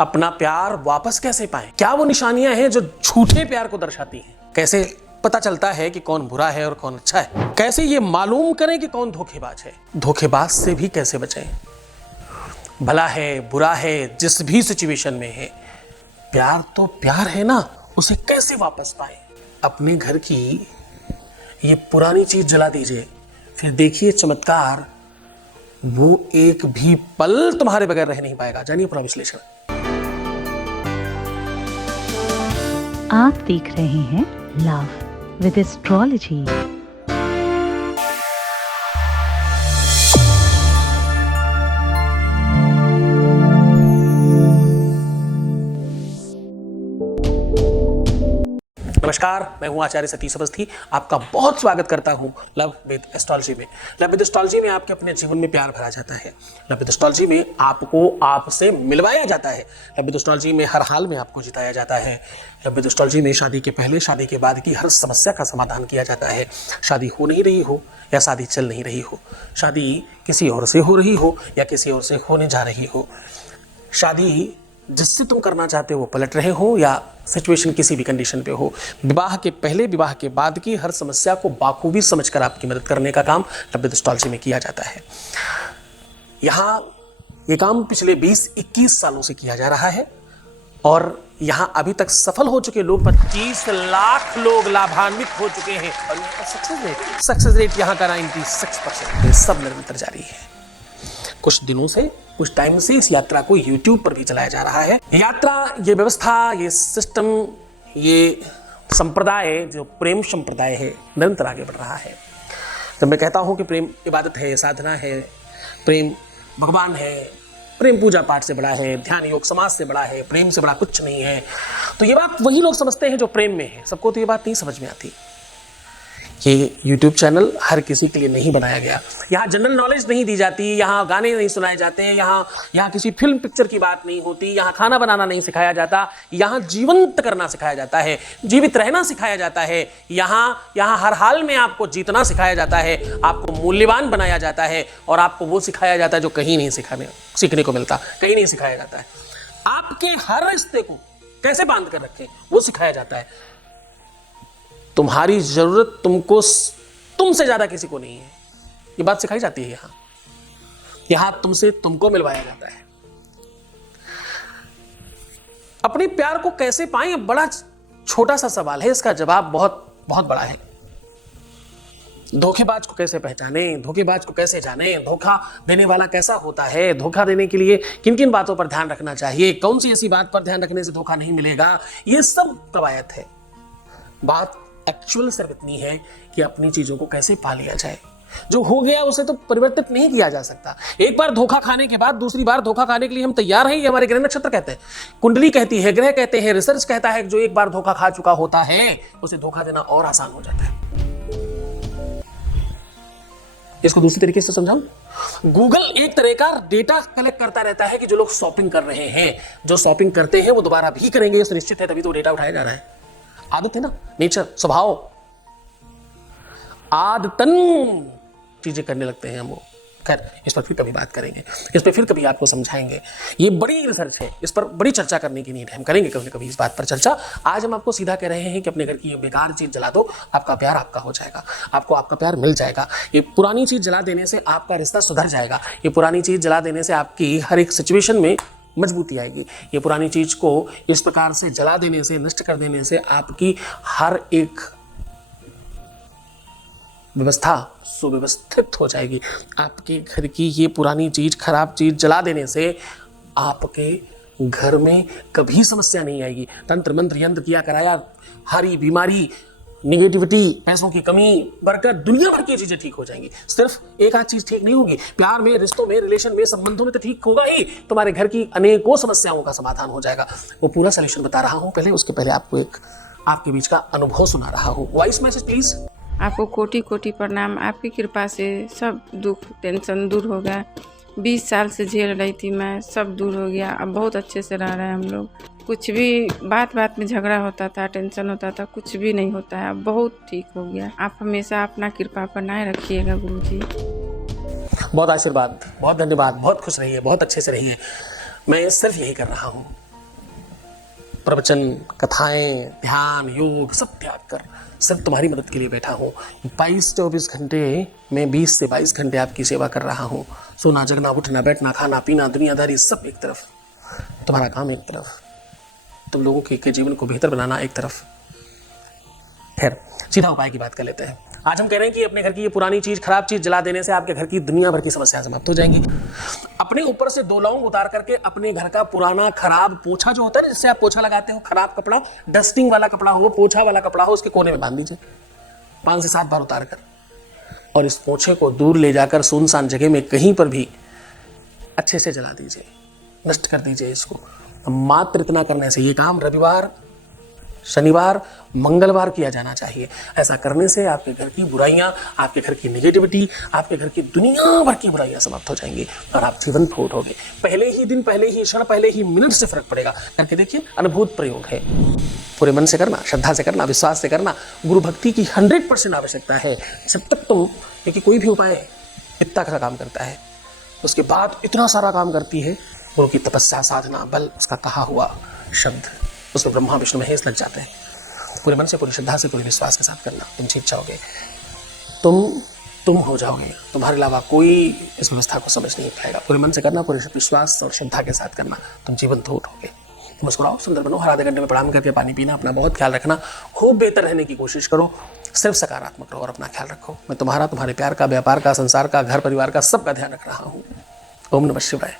अपना प्यार वापस कैसे पाएं? क्या वो निशानियां हैं जो झूठे प्यार को दर्शाती हैं? कैसे पता चलता है कि कौन बुरा है और कौन अच्छा है? कैसे ये मालूम करें कि कौन धोखेबाज है? धोखेबाज से भी कैसे बचें? भला है बुरा है, जिस भी सिचुएशन में है, प्यार तो प्यार है ना, उसे कैसे वापस पाएं? अपने घर की ये पुरानी चीज जला दीजिए, फिर देखिए चमत्कार, वो एक भी पल तुम्हारे बगैर रह नहीं पाएगा। जानिए पूरा विश्लेषण। आप देख रहे हैं लव विद एस्ट्रोलॉजी। नमस्कार, मैं हूं आचार्य सतीश अवस्थी। आपका बहुत स्वागत करता हूं लव विद एस्ट्रोलॉजी में। लव विद एस्ट्रोलॉजी में आपके अपने जीवन में प्यार भरा जाता है। लव विद एस्ट्रोलॉजी में आपको आपसे मिलवाया जाता है। लव विद एस्ट्रोलॉजी में हर हाल में आपको जिताया जाता है। लव विद एस्ट्रोलॉजी में शादी के पहले, शादी के बाद की हर समस्या का समाधान किया जाता है। शादी हो नहीं रही हो या शादी चल नहीं रही हो, शादी किसी और से हो रही हो या किसी और से होने जा रही हो, शादी जिससे तुम करना चाहते हो वो पलट रहे हो या सिचुएशन किसी भी कंडीशन पे हो, विवाह के पहले विवाह के बाद की हर समस्या को बाखूबी समझकर आपकी मदद करने का काम लव विद एस्ट्रोलॉजी में किया जाता है। यहाँ ये काम पिछले 20-21 सालों से किया जा रहा है और यहाँ अभी तक सफल हो चुके लोग 25 लाख लोग लाभान्वित हो चुके हैं और यहाँ का सक्सेस रेट यहाँ का 96%। सब निरंतर जारी है। कुछ दिनों से, कुछ टाइम से इस यात्रा को YouTube पर भी चलाया जा रहा है। यात्रा, ये व्यवस्था, ये सिस्टम, ये संप्रदाय जो प्रेम संप्रदाय है, निरंतर आगे बढ़ रहा है। जब मैं कहता हूं कि प्रेम इबादत है, साधना है, प्रेम भगवान है, प्रेम पूजा पाठ से बड़ा है, ध्यान योग समाज से बड़ा है, प्रेम से बड़ा कुछ नहीं है, तो ये बात वही लोग समझते हैं जो प्रेम में है। सबको तो ये बात नहीं समझ में आती। ये YouTube चैनल हर किसी के लिए नहीं बनाया गया। यहाँ जनरल नॉलेज नहीं दी जाती, यहाँ गाने नहीं सुनाए जाते, यहाँ किसी फिल्म पिक्चर की बात नहीं होती, यहाँ खाना बनाना नहीं सिखाया जाता, यहाँ जीवंत करना सिखाया जाता है, जीवित रहना सिखाया जाता है, यहाँ हर हाल में आपको जीतना सिखाया जाता है, आपको मूल्यवान बनाया जाता है और आपको वो सिखाया जाता है जो कहीं नहीं सीखने को मिलता, कहीं नहीं सिखाया जाता है। आपके हर रिश्ते को कैसे बांध कर रखें वो सिखाया जाता है। तुम्हारी जरूरत तुमसे ज्यादा किसी को नहीं है, ये बात सिखाई जाती है। यहां तुमसे तुमको मिलवाया जाता है। अपने प्यार को कैसे पाएं, बड़ा छोटा सा सवाल है, इसका जवाब बहुत बहुत बड़ा है। धोखेबाज को कैसे पहचाने, धोखेबाज को कैसे जाने, धोखा देने वाला कैसा होता है, धोखा देने के लिए किन किन बातों पर ध्यान रखना चाहिए, कौन सी ऐसी बात पर ध्यान रखने से धोखा नहीं मिलेगा, ये सब कवायद है। बात एक्चुअल सिर्फ इतनी है कि अपनी चीजों को कैसे पा लिया जाए। जो हो गया उसे तो परिवर्तित नहीं किया जा सकता। एक बार धोखा खाने के बाद दूसरी बार धोखा खाने के लिए हम तैयार हैं, ये हमारे ग्रह नक्षत्र कहते हैं, कुंडली कहती है, ग्रह कहते हैं, रिसर्च कहता है कि जो एक बार धोखा खा चुका होता है उसे धोखा देना और आसान हो जाता है। इसको दूसरी तरीके से समझाऊं, गूगल एक तरह का डेटा कलेक्ट करता रहता है कि जो लोग शॉपिंग कर रहे हैं, जो शॉपिंग करते हैं वो दोबारा भी करेंगे, ये सुनिश्चित है, तभी तो डेटा उठाया जा रहा है। आदत है ना, नेचर, स्वभाव, आदतन चीजें करने लगते हैं हम वो। खैर, इस पर फिर कभी बात करेंगे, इस पर फिर कभी आपको समझाएंगे। ये बड़ी रिसर्च है, इस पर बड़ी चर्चा करने की नीड है, हम करेंगे कभी कभी इस बात पर चर्चा। आज हम आपको सीधा कह रहे हैं कि अपने घर की ये बेकार चीज जला दो, आपका प्यार आपका हो जाएगा, आपको आपका प्यार मिल जाएगा। ये पुरानी चीज जला देने से आपका रिश्ता सुधर जाएगा। ये पुरानी चीज जला देने से आपकी हर एक सिचुएशन में मजबूती आएगी। ये पुरानी चीज को इस प्रकार से जला देने से, नष्ट कर देने से आपकी हर एक व्यवस्था सुव्यवस्थित हो जाएगी। आपके घर की ये पुरानी चीज, खराब चीज जला देने से आपके घर में कभी समस्या नहीं आएगी। तंत्र मंत्र यंत्र किया कराया, हरी बीमारी, निगेटिविटी, पैसों की कमी, बरकत, दुनिया भर की चीजें ठीक हो जाएंगी। सिर्फ एक आध चीज ठीक नहीं होगी, प्यार में, रिश्तों में, रिलेशन में, संबंधों में तो ठीक होगा ही, तुम्हारे घर की अनेकों समस्याओं का समाधान हो जाएगा। वो पूरा सलूशन बता रहा हूं, पहले उसके पहले आपको एक आपके बीच का अनुभव सुना रहा हूं। Voice message please. आपको कोटि कोटि प्रणाम। आपकी कृपा से सब दुख टेंशन दूर हो गया। 20 साल से झेल रही थी मैं, सब दूर हो गया। अब बहुत अच्छे से रह रहे हैं हम लोग। कुछ भी बात बात में झगड़ा होता था, टेंशन होता था, कुछ भी नहीं होता है, अब बहुत ठीक हो गया। आप हमेशा अपना कृपा बनाए रखिएगा गुरुजी। बहुत आशीर्वाद, बहुत धन्यवाद, बहुत खुश रहिए, बहुत अच्छे से रहिए। मैं सिर्फ यही कर रहा हूँ। प्रवचन, कथाएं, ध्यान, योग सब त्याग कर सिर्फ तुम्हारी मदद के लिए बैठा हूँ। 22-24 घंटे में 20 से 22 घंटे आपकी सेवा कर रहा हूँ। सोना, जगना, उठना, बैठना, खाना, पीना, दुनियादारी सब एक तरफ, तुम्हारा काम एक तरफ, तुम लोगों के जीवन को बेहतर बनाना एक तरफ। खैर, सीधा उपाय की बात कर लेते हैं। आज हम कह रहे हैं कि अपने घर की ये पुरानी चीज, खराब चीज जला देने से आपके घर की दुनिया भर की समस्याएं समाप्त हो जाएंगी। अपने ऊपर से 2 लौंग उतार करके अपने घर का पुराना खराब पोछा जो होता है ना, जिससे आप पोछा लगाते हो, खराब कपड़ा, डस्टिंग वाला कपड़ा हो, पोछा वाला कपड़ा हो, उसके कोने में बांध दीजिए 5 से 7 बार उतार कर, और इस पोछे को दूर ले जाकर सुनसान जगह में कहीं पर भी अच्छे से जला दीजिए, नष्ट कर दीजिए इसको। मात्र इतना करने से ये काम रविवार, शनिवार, मंगलवार किया जाना चाहिए। ऐसा करने से आपके घर की बुराइयां, आपके घर की नेगेटिविटी, आपके घर की दुनिया भर की बुराइयां समाप्त हो जाएंगी और आप जीवंत हो उठोगे। पहले ही दिन, पहले ही क्षण, पहले ही मिनट से फर्क पड़ेगा। करके देखिए, अद्भुत प्रयोग है। पूरे मन से करना, श्रद्धा से करना, विश्वास से करना। गुरु भक्ति की 100% आवश्यकता है। जब तक तुम, क्योंकि कोई भी उपाय इतना सा काम करता है, उसके बाद इतना सारा काम करती है। गुरु की तपस्या, साधना, बल, उसका कहा हुआ शब्द, उसमें ब्रह्मा विष्णु महेश लग जाते हैं। पूरे मन से, पूरी श्रद्धा से, पूरे विश्वास के साथ करना, तुम जीत जाओगे। तुम हो जाओगे। तुम्हारे अलावा कोई इस व्यवस्था को समझ नहीं पाएगा। पूरे मन से करना, पूरे विश्वास और श्रद्धा के साथ करना, तुम जीवंत हो उठोगे। मुस्कुराओ, सुंदर बनो, हर आधे घंटे में प्रणाम करके पानी पीना, अपना बहुत ख्याल रखना, खूब बेहतर रहने की कोशिश करो, सिर्फ सकारात्मक रहो और अपना ख्याल रखो। मैं तुम्हारा, तुम्हारे प्यार का, व्यापार का, संसार का, घर परिवार का सबका ध्यान रख रहा हूँ। ओम नमः शिवाय।